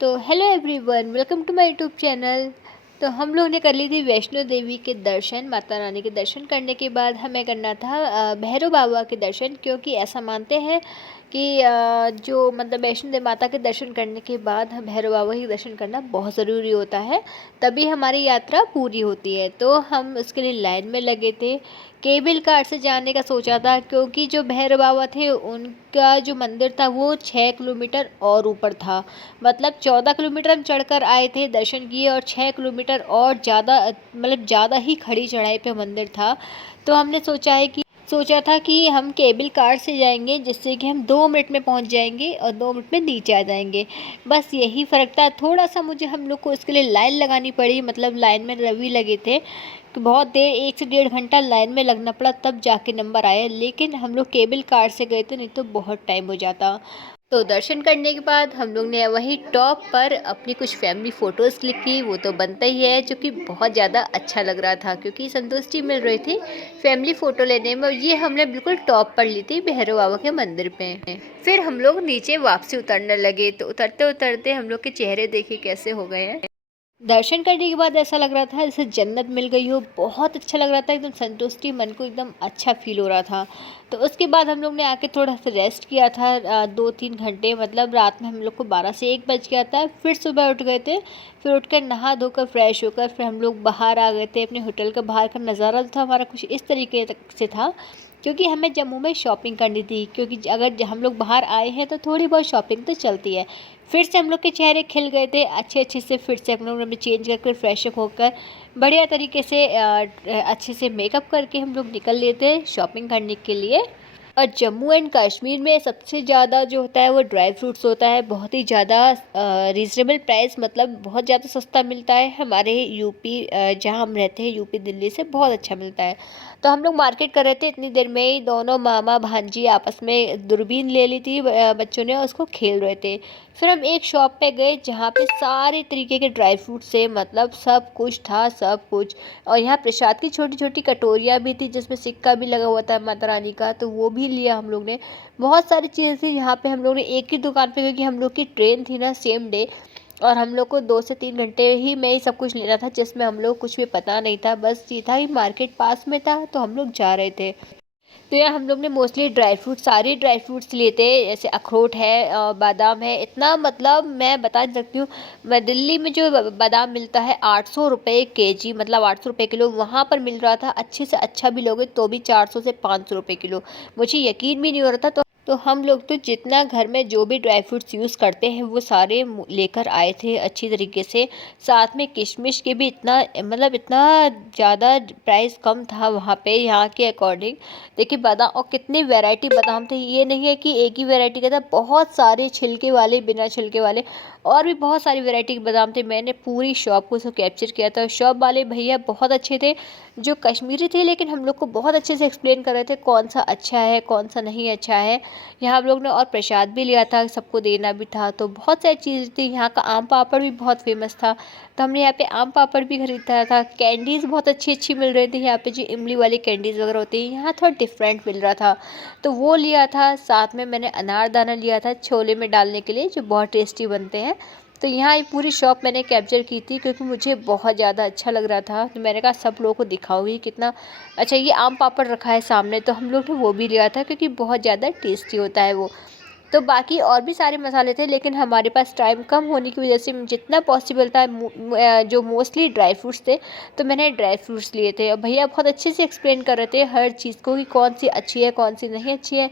तो hello everyone, welcome to my YouTube channel. तो हम लोग ने कर ली थी वैष्णो देवी के दर्शन। माता रानी के दर्शन करने के बाद हमें करना था भैरव बाबा के दर्शन, क्योंकि ऐसा मानते हैं कि जो मतलब वैष्णो देवी माता के दर्शन करने के बाद हम भैरव बाबा के दर्शन करना बहुत ज़रूरी होता है, तभी हमारी यात्रा पूरी होती है। तो हम उसके लिए लाइन में लगे थे। केबल कार से जाने का सोचा था, क्योंकि जो भैरव बाबा थे उनका जो मंदिर था वो 6 किलोमीटर और ऊपर था। मतलब 14 किलोमीटर हम चढ़कर आए थे, दर्शन किए, और 6 किलोमीटर और ज़्यादा मतलब ज़्यादा ही खड़ी चढ़ाई पे मंदिर था। तो हमने सोचा था कि हम केबल कार से जाएंगे, जिससे कि हम 2 मिनट में पहुंच जाएंगे और 2 मिनट में नीचे आ जाएंगे। बस यही फ़र्क था। थोड़ा सा मुझे हम लोग को इसके लिए लाइन लगानी पड़ी, मतलब लाइन में रवि लगे थे कि बहुत देर 1 से 1.5 घंटा लाइन में लगना पड़ा, तब जाके नंबर आया। लेकिन हम लोग केबल कार से गए थे, नहीं तो बहुत टाइम हो जाता। तो दर्शन करने के बाद हम लोग ने वही टॉप पर अपनी कुछ फैमिली फ़ोटोज़ क्लिक की। वो तो बनता ही है, जो कि बहुत ज़्यादा अच्छा लग रहा था, क्योंकि संतुष्टि मिल रही थी फैमिली फ़ोटो लेने में। ये हमने बिल्कुल टॉप पर ली थी भैरव बाबा के मंदिर पे। फिर हम लोग नीचे वापसी उतरने लगे, तो उतरते उतरते हम लोग के चेहरे देखिए कैसे हो गए हैं। दर्शन करने के बाद ऐसा लग रहा था जैसे जन्नत मिल गई हो। बहुत अच्छा लग रहा था, एकदम संतुष्टि, मन को एकदम अच्छा फील हो रहा था। तो उसके बाद हम लोग ने आके थोड़ा सा रेस्ट किया था, 2-3 घंटे। मतलब रात में हम लोग को 12 से 1 बज गया था। फिर सुबह उठ गए थे। फिर उठकर नहा धोकर फ्रेश होकर फिर हम लोग बाहर आ गए थे। अपने होटल का बाहर का नज़ारा था हमारा कुछ इस तरीके से था, क्योंकि हमें जम्मू में शॉपिंग करनी थी, क्योंकि अगर हम लोग बाहर आए हैं तो थोड़ी बहुत शॉपिंग तो चलती है। फिर से हम लोग के चेहरे खिल गए थे अच्छे अच्छे से। फिर से हम लोग ने चेंज कर फ्रेशअप होकर बढ़िया तरीके से अच्छे से मेकअप करके हम लोग निकल लेते शॉपिंग करने के लिए। और जम्मू एंड कश्मीर में सबसे ज़्यादा जो होता है वो ड्राई फ्रूट्स होता है। बहुत ही ज़्यादा रीज़नेबल प्राइस, मतलब बहुत ज़्यादा सस्ता मिलता है। हमारे यूपी जहाँ हम रहते हैं, यूपी दिल्ली से बहुत अच्छा मिलता है। तो हम लोग मार्केट कर रहे थे, इतनी देर में ही दोनों मामा भांजी आपस में दूरबीन ले ली थी बच्चों ने, उसको खेल रहे थे। फिर हम एक शॉप पे गए जहाँ पे सारे तरीके के ड्राई फ्रूट से, मतलब सब कुछ था, सब कुछ। और यहाँ प्रसाद की छोटी छोटी कटोरियाँ भी थी, जिसमें सिक्का भी लगा हुआ था माता रानी का, तो वो भी लिया हम लोग ने। बहुत सारी चीज़ें थी यहाँ पे। हम लोग ने एक ही दुकान पे, क्योंकि हम लोग की ट्रेन थी ना सेम डे, और हम लोग को 2 से 3 घंटे ही में ही सब कुछ लेना था, जिसमें हम लोग कुछ भी पता नहीं था। बस ये था ही, मार्केट पास में था तो हम लोग जा रहे थे। तो यार हम लोग ने मोस्टली ड्राई फ्रूट, सारे ड्राई फ्रूट्स लिए थे, जैसे अखरोट है, बादाम है। इतना मतलब मैं बता नहीं सकती हूँ। मैं दिल्ली में जो बादाम मिलता है 800 रुपये kg, मतलब 800 रुपये किलो, वहाँ पर मिल रहा था अच्छे से अच्छा भी लोगे तो भी 400 से 500 रुपये किलो। मुझे यकीन भी नहीं हो रहा था। तो हम लोग तो जितना घर में जो भी ड्राई फ्रूट्स यूज़ करते हैं वो सारे लेकर आए थे अच्छी तरीके से। साथ में किशमिश के भी इतना, मतलब इतना ज़्यादा प्राइस कम था वहाँ पे यहाँ के अकॉर्डिंग। देखिए बादाम, और कितनी वैरायटी बादाम थे। ये नहीं है कि एक ही वैरायटी का था, बहुत सारे छिलके वाले, बिना छिलके वाले, और भी बहुत सारी वैरायटी के बादाम थे। मैंने पूरी शॉप को उसको कैप्चर किया था। शॉप वाले भैया बहुत अच्छे थे, जो कश्मीरी थे, लेकिन हम लोग को बहुत अच्छे से एक्सप्लेन कर रहे थे कौन सा अच्छा है कौन सा नहीं अच्छा है। यहाँ हम लोग ने और प्रसाद भी लिया था, सबको देना भी था। तो बहुत सारी चीज़ थी। यहाँ का आम पापड़ भी बहुत फेमस था, तो हमने यहाँ पे आम पापड़ भी खरीदा था। कैंडीज़ बहुत अच्छी अच्छी मिल रही थी यहाँ पे, जो इमली वाली कैंडीज़ वगैरह होती है, यहाँ थोड़ा डिफरेंट मिल रहा था, तो वो लिया था। साथ में मैंने अनारदाना लिया था छोले में डालने के लिए, जो बहुत टेस्टी बनते हैं। तो यहाँ ये पूरी शॉप मैंने कैप्चर की थी, क्योंकि मुझे बहुत ज़्यादा अच्छा लग रहा था। तो मैंने कहा सब लोगों को दिखाऊंगी कितना अच्छा। ये आम पापड़ रखा है सामने, तो हम लोग ने वो भी लिया था, क्योंकि बहुत ज़्यादा टेस्टी होता है वो। तो बाकी और भी सारे मसाले थे, लेकिन हमारे पास टाइम कम होने की वजह से जितना पॉसिबल था, जो मोस्टली ड्राई फ्रूट्स थे, तो मैंने ड्राई फ्रूट्स लिए थे। और भैया बहुत अच्छे से एक्सप्लेन कर रहे थे हर चीज़ को, कि कौन सी अच्छी है कौन सी नहीं अच्छी है,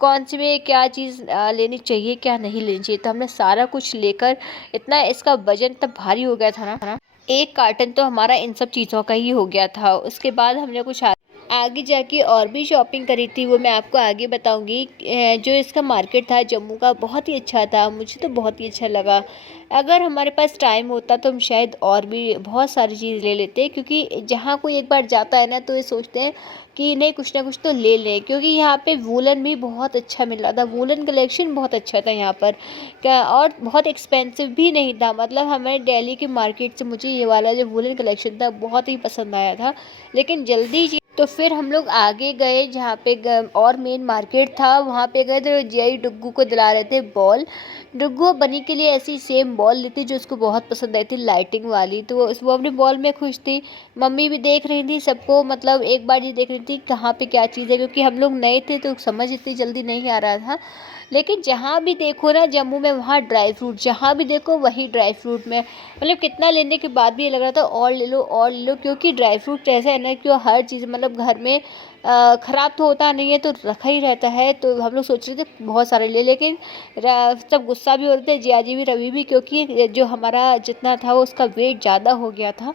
कौन सी में क्या चीज़ लेनी चाहिए क्या नहीं लेनी चाहिए। तो हमने सारा कुछ लेकर, इतना इसका वजन तब भारी हो गया था ना, एक कार्टन तो हमारा इन सब चीज़ों का ही हो गया था। उसके बाद हमने कुछ आगे जाके और भी शॉपिंग करी थी, वो मैं आपको आगे बताऊंगी। जो इसका मार्केट था जम्मू का, बहुत ही अच्छा था, मुझे तो बहुत ही अच्छा लगा। अगर हमारे पास टाइम होता तो हम शायद और भी बहुत सारी चीज़ ले लेते, क्योंकि जहाँ कोई एक बार जाता है ना, तो ये सोचते हैं कि नहीं कुछ ना कुछ तो ले लें। क्योंकि यहाँ पे वूलन भी बहुत अच्छा मिल रहा था, वूलन कलेक्शन बहुत अच्छा था यहाँ पर क्या, और बहुत एक्सपेंसिव भी नहीं था। मतलब हमारे दिल्ली की मार्केट से मुझे ये वाला जो वूलन कलेक्शन था बहुत ही पसंद आया था। लेकिन तो फिर हम लोग आगे गए जहाँ पे और मेन मार्केट था, वहाँ पे गए तो जय डुग्गू को दिला रहे थे बॉल। डुग्गू बनी के लिए ऐसी सेम बॉल ली थी जो उसको बहुत पसंद आई थी, लाइटिंग वाली। तो वो अपनी बॉल में खुश थी। मम्मी भी देख रही थी सबको, मतलब एक बार ये देख रही थी कहाँ पे क्या चीज़ है, क्योंकि हम लोग नए थे तो समझ इतनी जल्दी नहीं आ रहा था। लेकिन जहाँ भी देखो ना जम्मू में, वहाँ ड्राई फ्रूट, जहाँ भी देखो वही ड्राई फ्रूट में, मतलब कितना लेने के बाद भी ये लग रहा था और ले लो और ले लो, क्योंकि ड्राई फ्रूट ऐसा है ना कि वो हर चीज़ मतलब घर में ख़राब तो होता नहीं है, तो रखा ही रहता है। तो हम लोग सोच रहे थे बहुत सारे ले, लेकिन सब गुस्सा भी हो रहे थे, जिया जी भी, रवि भी, क्योंकि जो हमारा जितना था वो उसका वेट ज़्यादा हो गया था,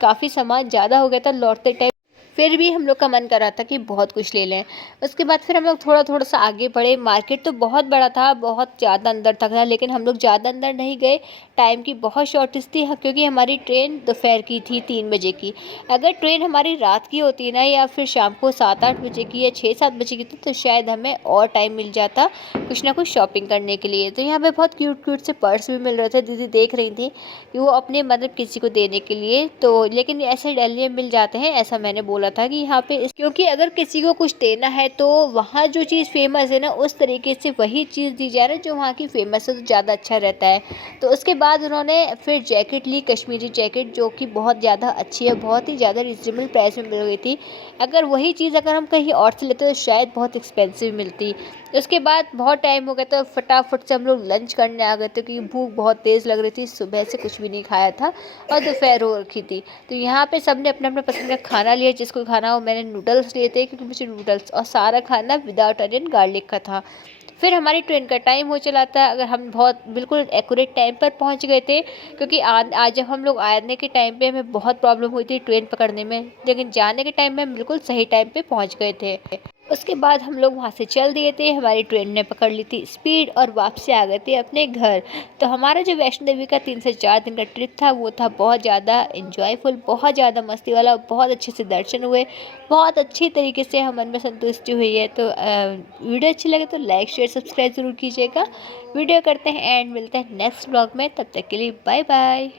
काफ़ी सामान ज़्यादा हो गया था लौटते टाइम। फिर भी हम लोग का मन कर रहा था कि बहुत कुछ ले लें। उसके बाद फिर हम लोग थोड़ा थोड़ा सा आगे बढ़े। मार्केट तो बहुत बड़ा था, बहुत ज़्यादा अंदर तक था, लेकिन हम लोग ज़्यादा अंदर नहीं गए। टाइम की बहुत शॉर्टेज थी, क्योंकि हमारी ट्रेन दोपहर की थी 3 बजे की। अगर ट्रेन हमारी रात की होती ना, या फिर शाम को 7-8 बजे की या 6-7 बजे की थी, तो शायद हमें और टाइम मिल जाता कुछ ना कुछ शॉपिंग करने के लिए। तो यहाँ पे बहुत क्यूट क्यूट से पर्स भी मिल रहे थे। दीदी देख रही थी कि वो अपने मतलब किसी को देने के लिए, तो लेकिन ऐसे दिल्ली में मिल जाते हैं, ऐसा मैंने बोला था कि यहाँ पे क्योंकि अगर किसी को कुछ देना है तो वहाँ जो चीज़ फेमस है ना, उस तरीके से वही चीज़ दी जा रहा है जो वहाँ की फेमस है, तो ज़्यादा अच्छा रहता है। तो उसके बाद उन्होंने फिर जैकेट ली, कश्मीरी जैकेट, जो कि बहुत ज़्यादा अच्छी है, बहुत ही ज़्यादा रिजनेबल प्राइस में मिल गई थी। अगर वही चीज़ अगर हम कहीं और से लेते तो शायद बहुत एक्सपेंसिव मिलती। उसके बाद बहुत टाइम हो गया, तो फटाफट से हम लोग लंच करने आ गए थे, क्योंकि भूख बहुत तेज़ लग रही थी, सुबह से कुछ भी नहीं खाया था और दोपहर हो रखी थी। तो यहाँ पे सबने अपना अपना पसंद का खाना लिया, जिसको खाना हो। मैंने नूडल्स लिए थे, क्योंकि मुझे नूडल्स, और सारा खाना विदाउट अनियन गार्लिक का था। फिर हमारी ट्रेन का टाइम हो चला था, अगर हम बहुत बिल्कुल एक्यूरेट टाइम पर पहुंच गए थे, क्योंकि आज जब हम लोग आने के टाइम पे हमें बहुत प्रॉब्लम हुई थी ट्रेन पकड़ने में, लेकिन जाने के टाइम में हम बिल्कुल सही टाइम पे पहुंच गए थे। उसके बाद हम लोग वहाँ से चल दिए थे, हमारी ट्रेन ने पकड़ ली थी स्पीड और वापसी आ गए थे अपने घर। तो हमारा जो वैष्णो देवी का 3 से 4 दिन का ट्रिप था, वो था बहुत ज़्यादा इंजॉयफुल, बहुत ज़्यादा मस्ती वाला, बहुत अच्छे से दर्शन हुए, बहुत अच्छी तरीके से हम मन में संतुष्टि हुई है। तो वीडियो अच्छी लगे तो लाइक शेयर सब्सक्राइब ज़रूर कीजिएगा। वीडियो करते हैं एंड मिलते हैं नेक्स्ट ब्लॉग में, तब तक के लिए बाय बाय।